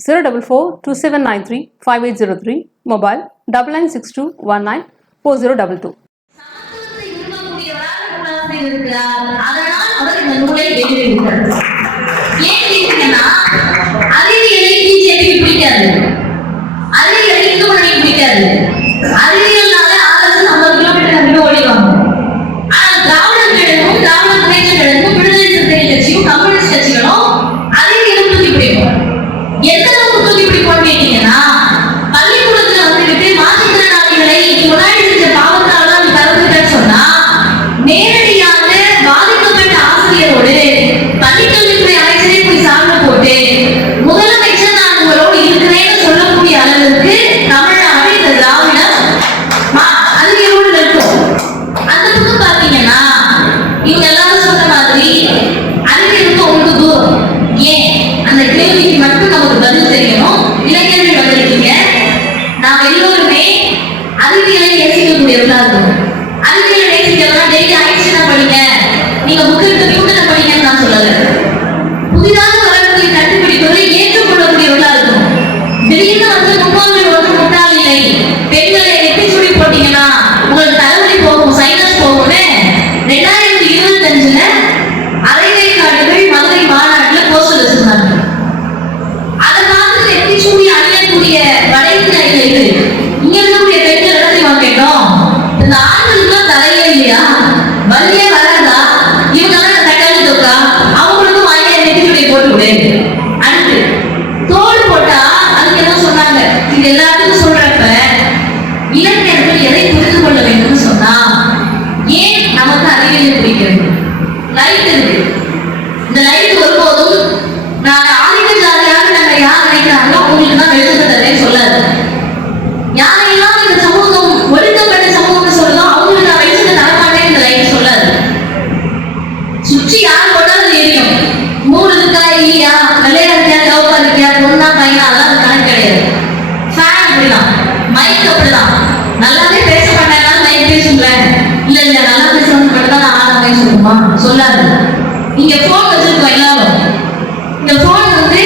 zero double four two seven nine three five eight zero three mobile double nine six two one nine four zero double two அறிவியல்னால ஆகாசம் ஐம்பது kilometre ஓடிவாங்க ஆனா நீங்க முக்கியத்துவம் நான் சொல்லல? புதிதாக சொல்லாது நீங்க போன் வச்சிருக்கோம் எல்லாரும் இந்த போன் வந்து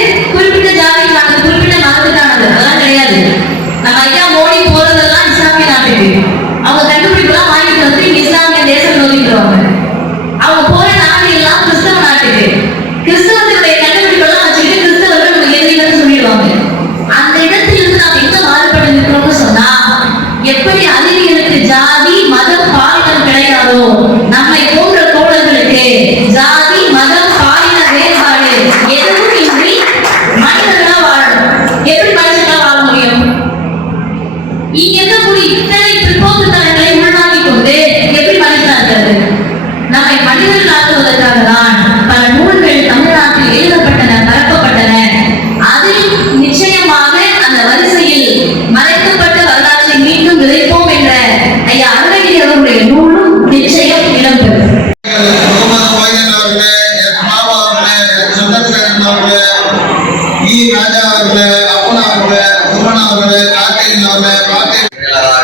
ராஜா அவர்களை அப்பனா அவர்களை குமரன் அவர்களை காக்கையன் அவர்களை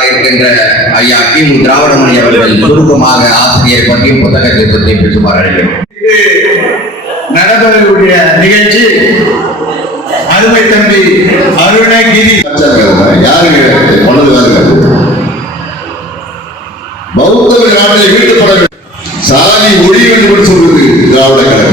இருக்கின்ற ஐயா கிமு திராவிடமணி அவர்கள் சுருக்கமாக ஆசிரியர் பற்றி புத்தகத்தை பற்றி பேசுவார்கள் நடப்பதற்குரிய நிகழ்ச்சி. அருமை தம்பி அருணகிரி. யாரு கொண்டது நாட்டை நாட்டில் வீழ்த்தப்பட சாதி ஒளி என்று சொல்வது திராவிட கழகம்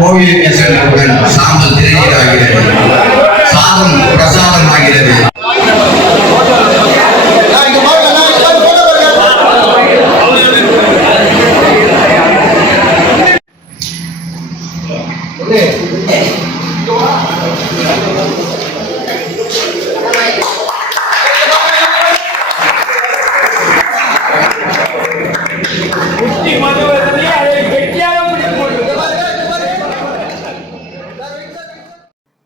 கோவிலுக்கு சென்றவுடன் சாம்பல் திருநீராகிறது சாதம் பிரசாதமாகிறது.